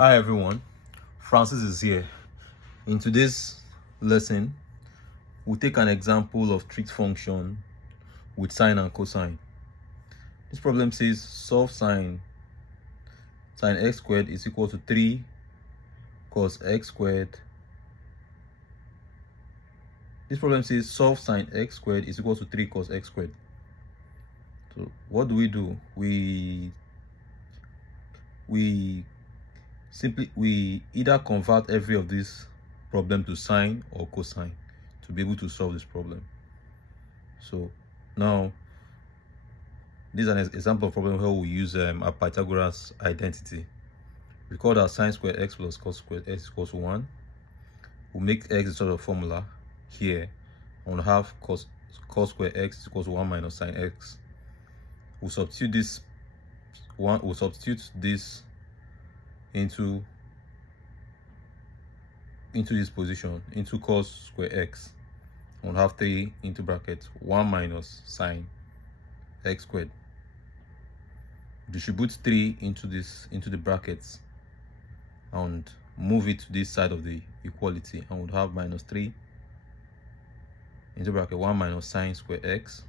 Hi everyone, Francis is here. In today's lesson, we'll take an example of trig function with sine and cosine. This problem says solve sine x squared is equal to 3 cos x squared. This problem says solve sine x squared is equal to 3 cos x squared. So what do? We either convert every of these problem to sine or cosine to be able to solve this problem. So now this is an example of problem where we use a Pythagoras identity. Recall that sine squared x plus cos squared x equals 1. We'll make x the sort of formula here, and we'll have cos squared x equals 1 minus sine x. We'll substitute this into this position, into cos square x. We'll have 3 into bracket 1 minus sine x squared. Distribute 3 into the brackets and move it to this side of the equality, and we'll have minus 3 into bracket 1 minus sine square x.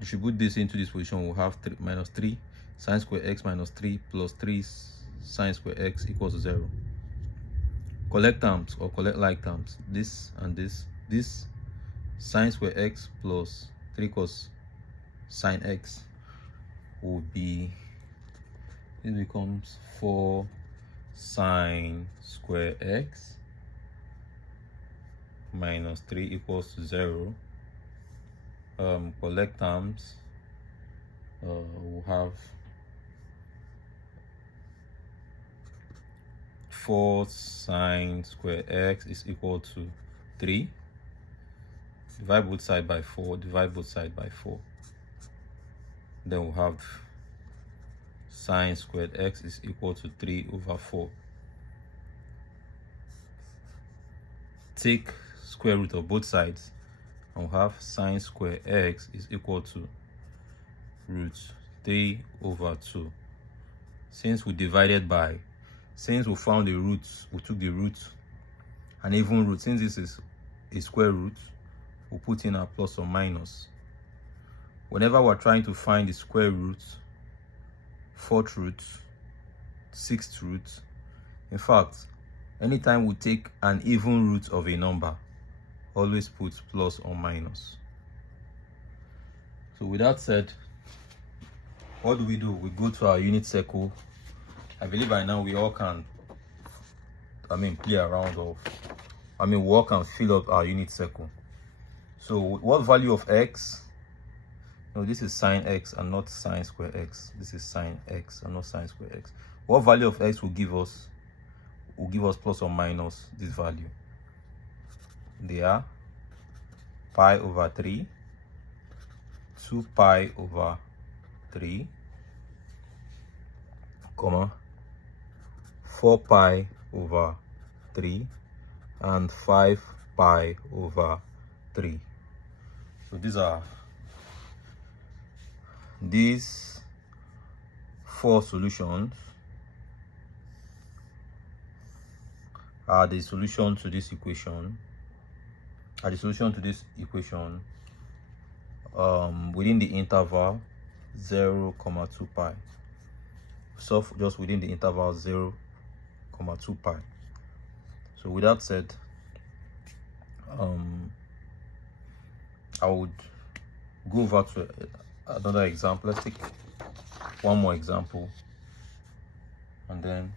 Distribute this into this position, we'll have minus 3 sine square x minus 3 plus 3 sine square x equals 0. Collect terms or collect like terms. This and this sine square x plus 3 cos sine x will be, it becomes 4 sine square x minus 3 equals 0. Collect terms, we'll have 4 sine square x is equal to 3. Divide both side by 4, divide both side by 4. Then we'll have sine squared x is equal to 3 over 4. Take square root of both sides, and we'll have sine square x is equal to root 3 over 2. Since we found the roots, we took the root, an even root. Since this is a square root, we'll put in a plus or minus. Whenever we're trying to find the square root, fourth root, sixth root, in fact, anytime we take an even root of a number, always put plus or minus. So with that said, what do? We go to our unit circle. I believe by now we all can play around, or we all can fill up our unit circle. So what value of x? No, this is sine x and not sine square x. This is sine x and not sine square x. What value of x will give us plus or minus this value? They are pi over 3, 2 pi over 3, comma 4 pi over 3, and 5 pi over 3. So these 4 solutions are the solution to this equation. Within the interval 0, 2 pi. So just within the interval 0, 2 pi. So with that said, I would go over to another example. Let's take one more example, and then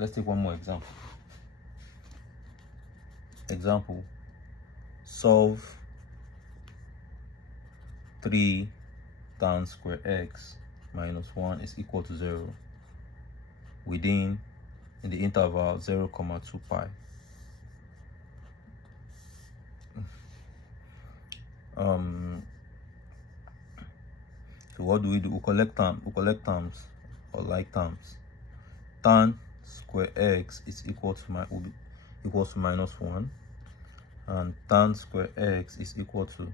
let's take one more example. Example: solve 3 tan square x minus 1 is equal to 0 in the interval 0, 2 pi. So what do? We collect terms or like terms. Tan square x is equal to minus 1, and tan square x is equal to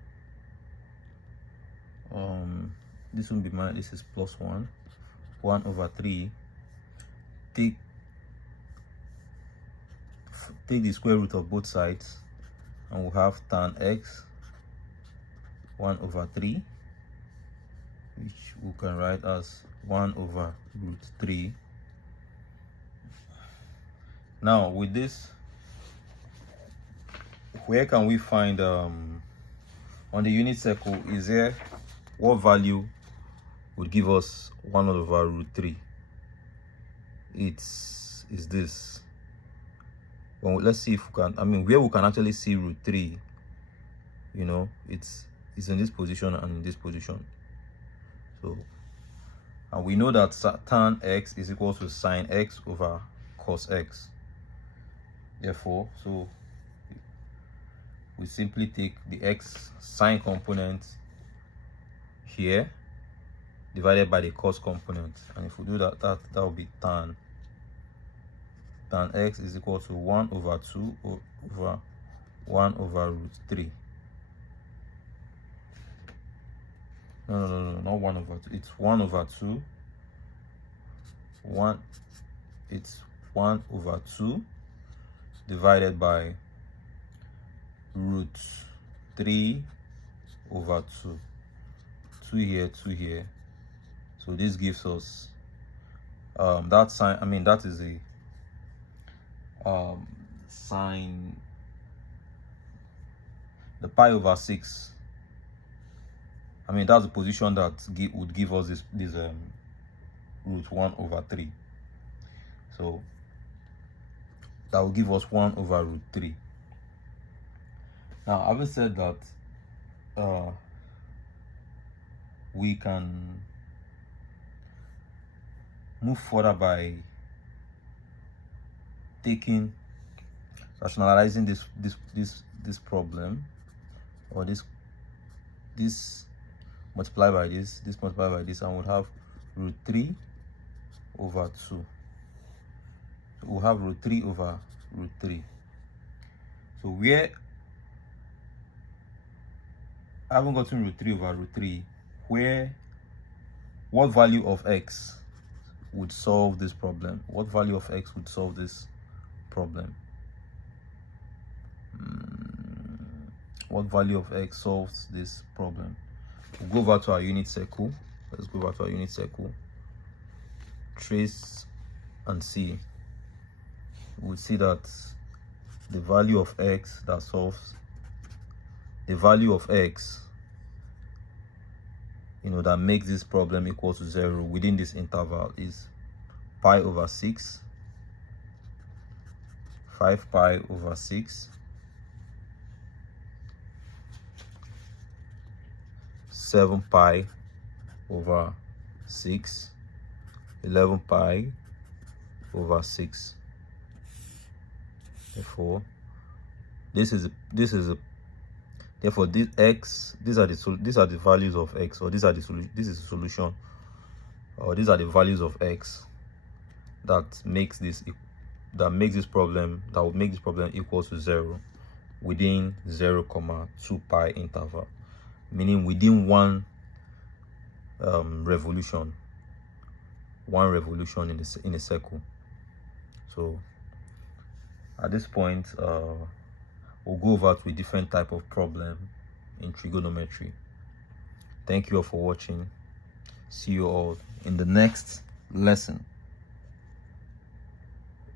this will be minus, this is plus 1, 1 over 3. Take the square root of both sides, and we'll have tan x 1 over 3, which we can write as 1 over root 3. Now with this, where can we find on the unit circle, is there what value would give us 1 over root 3? Is this. Well, let's see if we can, where we can actually see root 3, you know, it's in this position and in this position. So, and we know that tan x is equal to sine x over cos x. Therefore, so we simply take the x sine component here divided by the cos component, and if we do that, that will be tan x is equal to 1 over 2 over 1 over root 3. No, not 1 over 2. It's 1 over 2. It's 1 over 2 divided by root 3 over 2. 2 here, 2 here. So this gives us that sign. That is a sine, the pi over 6. That's the position that would give us this root 1 over 3. So that will give us 1 over root 3. Now, having said that, we can move further by rationalizing this problem, or this multiplied by this multiplied by this, and we'll have root 3 over 2. So we'll have root 3 over root 3. So where I haven't gotten root 3 over root 3, what value of x would solve this problem? What value of x would solve this problem? What value of x solves this problem? We'll go over to our unit circle. Let's go over to our unit circle. Trace and see. We'll see that the value of x that solves, the value of x, that makes this problem equal to 0 within this interval is pi over 6, 5 pi over 6, 7 pi over 6, 11 pi over 6. Therefore, this is x. These are the values of x, or this is the solution, or these are the values of x that makes this problem equal to 0 within 0, 2 pi interval, meaning within one revolution in a circle. So at this point, we'll go over to a different type of problem in trigonometry. Thank you all for watching. See you all in the next lesson.